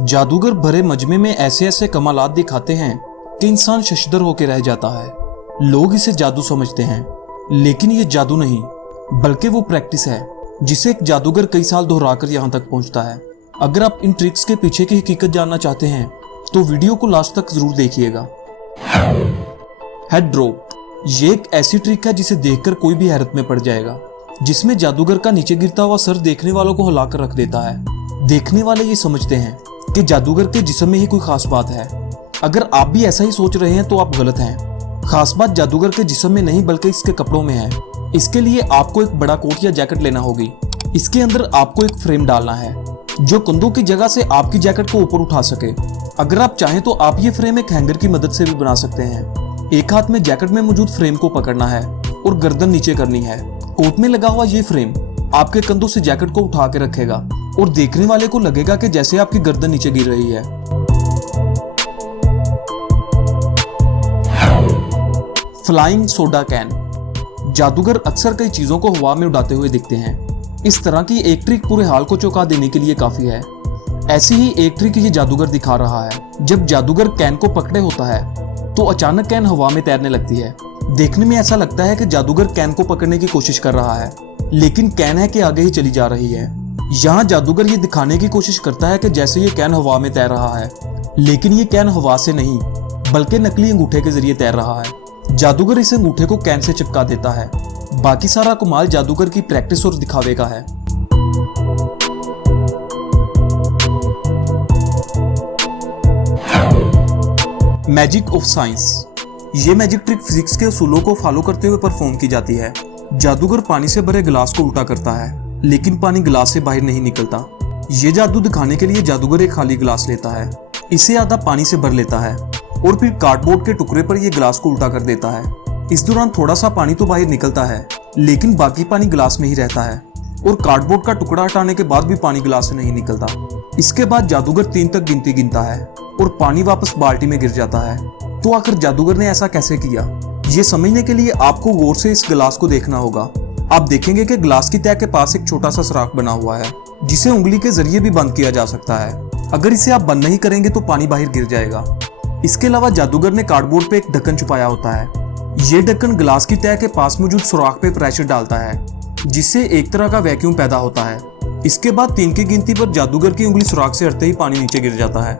जादूगर भरे मजमे में ऐसे ऐसे कमालात दिखाते हैं कि इंसान शशदर होकर रह जाता है। लोग इसे जादू समझते हैं, लेकिन ये जादू नहीं बल्कि वो प्रैक्टिस है जिसे एक जादूगर कई साल दोहराकर यहाँ तक पहुँचता है। अगर आप इन ट्रिक्स के पीछे की हकीकत जानना चाहते हैं तो वीडियो को लास्ट तक जरूर देखिएगा। हेड ड्रॉप, ये एक ऐसी ट्रिक है जिसे देखकर कोई भी हैरत में पड़ जाएगा, जिसमें जादूगर का नीचे गिरता हुआ सर देखने वालों को हिलाकर रख देता है। देखने वाले ये समझते हैं कि जादूगर के जिस्म में ही कोई खास बात है। अगर आप भी ऐसा ही सोच रहे हैं तो आप गलत हैं। खास बात जादूगर के जिस्म में नहीं बल्कि इसके कपड़ों में है। इसके लिए आपको एक बड़ा कोट या जैकेट लेना होगी। इसके अंदर आपको एक फ्रेम डालना है जो कंधों की जगह से आपकी जैकेट को ऊपर उठा सके। अगर आप चाहें तो आप ये फ्रेम एक हैंगर की मदद से भी बना सकते हैं। एक हाथ में जैकेट में मौजूद फ्रेम को पकड़ना है और गर्दन नीचे करनी है। कोट में लगा हुआ ये फ्रेम आपके कंधों से जैकेट को उठा के रखेगा और देखने वाले को लगेगा कि जैसे आपकी गर्दन नीचे गिर रही है। फ्लाइंग सोडा कैन, जादूगर अक्सर कई चीजों को हवा में उड़ाते हुए दिखते हैं। इस तरह की एक ट्रिक पूरे हाल को चौंका देने के लिए काफी है। ऐसी ही एक ट्रिक ये जादूगर दिखा रहा है। जब जादूगर कैन को पकड़े होता है तो अचानक कैन हवा में तैरने लगती है। देखने में ऐसा लगता है कि जादूगर कैन को पकड़ने की कोशिश कर रहा है, लेकिन कैन है कि आगे ही चली जा रही है। यहाँ जादूगर ये दिखाने की कोशिश करता है कि जैसे ये कैन हवा में तैर रहा है, लेकिन ये कैन हवा से नहीं बल्कि नकली अंगूठे के जरिए तैर रहा है। जादूगर इस अंगूठे को कैन से चिपका देता है। बाकी सारा कमाल जादूगर की प्रैक्टिस और दिखावे का है। मैजिक ऑफ साइंस, ये मैजिक ट्रिक फिजिक्स के असूलों को फॉलो करते हुए परफॉर्म की जाती है। जादूगर पानी से भरे गिलास को उल्टा करता है, लेकिन पानी गिलास से बाहर नहीं निकलता। ये जादू दिखाने के लिए जादूगर एक खाली गिलास लेता है, इसे आधा पानी से भर लेता है और फिर कार्डबोर्ड के टुकड़े पर यह गिलास को उल्टा कर देता है। इस दौरान थोड़ा सा पानी तो बाहर निकलता है, लेकिन बाकी पानी गिलास में ही रहता है और कार्डबोर्ड का टुकड़ा हटाने के बाद भी पानी गिलास से नहीं निकलता। इसके बाद जादूगर 3 तक गिनती गिनता है और पानी वापस बाल्टी में गिर जाता है। तो आखिर जादूगर ने ऐसा कैसे किया, ये समझने के लिए आपको गौर से इस गिलास को देखना होगा। आप देखेंगे कि गिलास की तह के पास एक छोटा सा सुराख बना हुआ है, जिसे उंगली के जरिए भी बंद किया जा सकता है। अगर इसे आप बंद नहीं करेंगे तो पानी बाहर गिर जाएगा। इसके अलावा जादूगर ने कार्डबोर्ड पे एक ढक्कन छुपाया होता है। ये ढक्कन गिलास की तह के पास मौजूद सुराख पे प्रेशर डालता है, जिससे एक तरह का वैक्यूम पैदा होता है। इसके बाद 3 की गिनती पर जादूगर की उंगली सुराख से हटते ही पानी नीचे गिर जाता है।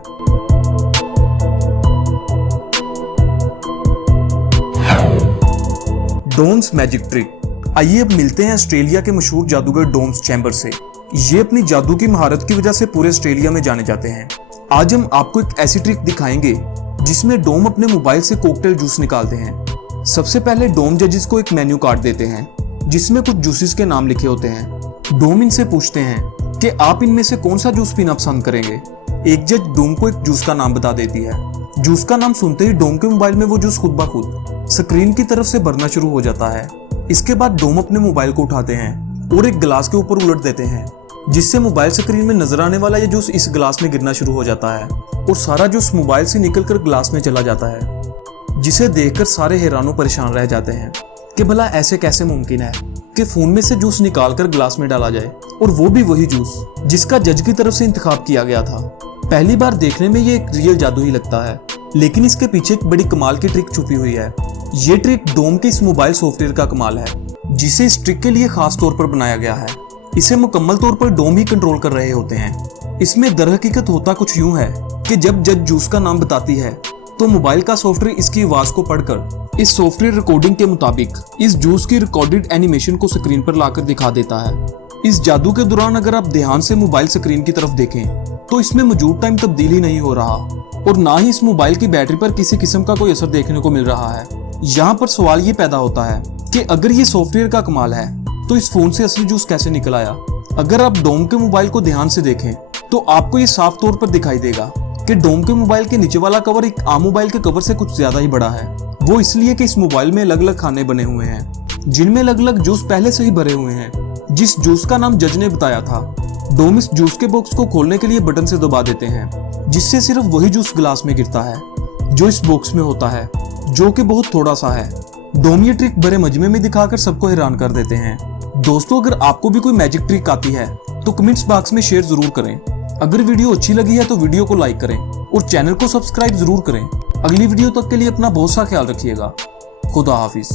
डोम्स मैजिक ट्रिक, आइए अब मिलते हैं ऑस्ट्रेलिया के मशहूर जादूगर डोम्स चैम्बर से। ये अपनी जादू की महारत की वजह से पूरे ऑस्ट्रेलिया में जाने जाते हैं। आज हम आपको एक ऐसी ट्रिक दिखाएंगे जिसमें डोम अपने मोबाइल से कॉकटेल जूस निकालते हैं। सबसे पहले डोम जजेस को एक मेन्यू कार्ड देते हैं जिसमें कुछ जूसेस के नाम लिखे होते हैं। डोम इनसे पूछते हैं कि आप इनमें से कौन सा जूस पीना पसंद करेंगे। एक जज डोम को एक जूस का नाम बता देती है। जूस का नाम सुनते ही डोम के मोबाइल में वो जूस खुद ब खुद स्क्रीन की तरफ से भरना शुरू हो जाता है। इसके बाद डोम अपने मोबाइल को उठाते हैं और एक गिलास के ऊपर उलट देते हैं, जिससे मोबाइल स्क्रीन में नजर आने वाला ये जूस इस गिलास में गिरना शुरू हो जाता है और सारा जूस मोबाइल से निकलकर गिलास में चला जाता है। जिसे देखकर सारे हैरानों परेशान रह जाते हैं कि भला ऐसे कैसे मुमकिन है कि फोन में से जूस निकालकर गिलास में डाला जाए, और वो भी वही जूस जिसका जज की तरफ से इंतखाब किया गया था। पहली बार देखने में ये एक रियल जादू ही लगता है, लेकिन इसके पीछे एक बड़ी कमाल की ट्रिक छुपी हुई है। ये ट्रिक डोम के इस मोबाइल सॉफ्टवेयर का कमाल है, जिसे इस ट्रिक के लिए खास तौर पर बनाया गया है। इसे मुकम्मल तौर पर डोम ही कंट्रोल कर रहे होते हैं। इसमें दरहकीकत होता कुछ यूं है कि जब जज जूस का नाम बताती है तो मोबाइल का सॉफ्टवेयर इसकी आवाज को पढ़कर इस सॉफ्टवेयर रिकॉर्डिंग के मुताबिक इस जूस की रिकॉर्डेड एनिमेशन को स्क्रीन पर लाकर दिखा देता है। इस जादू के दौरान अगर आप ध्यान से मोबाइल स्क्रीन की तरफ देखें तो इसमें मौजूद टाइम तब्दील ही नहीं हो रहा और ना ही इस मोबाइल की बैटरी पर किसी किस्म का कोई असर देखने को मिल रहा है। यहाँ पर सवाल ये पैदा होता है कि अगर ये सॉफ्टवेयर का कमाल है तो इस फोन से असली जूस कैसे निकल आया। अगर आप डोम के मोबाइल को ध्यान से देखें तो आपको ये साफ तौर पर दिखाई देगा कि डोम के मोबाइल के नीचे वाला कवर एक आम मोबाइल के कवर से कुछ ज्यादा ही बड़ा है। वो इसलिए कि इस मोबाइल में अलग अलग खाने बने हुए हैं जिनमें अलग अलग जूस पहले से ही भरे हुए हैं। जिस जूस का नाम जज ने बताया था, डोम इस जूस के बॉक्स को खोलने के लिए बटन से दबा देते हैं, जिससे सिर्फ वही जूस गिलास में गिरता है जो इस बॉक्स में होता है, जो कि बहुत थोड़ा सा है। डोम ये ट्रिक बड़े मजमे में दिखाकर सबको हैरान कर देते हैं। दोस्तों, अगर आपको भी कोई मैजिक ट्रिक आती है तो कमेंट्स बॉक्स में शेयर जरूर करें। अगर वीडियो अच्छी लगी है तो वीडियो को लाइक करें और चैनल को सब्सक्राइब जरूर करें। अगली वीडियो तक के लिए अपना बहुत सा ख्याल रखिएगा। खुदा हाफिज।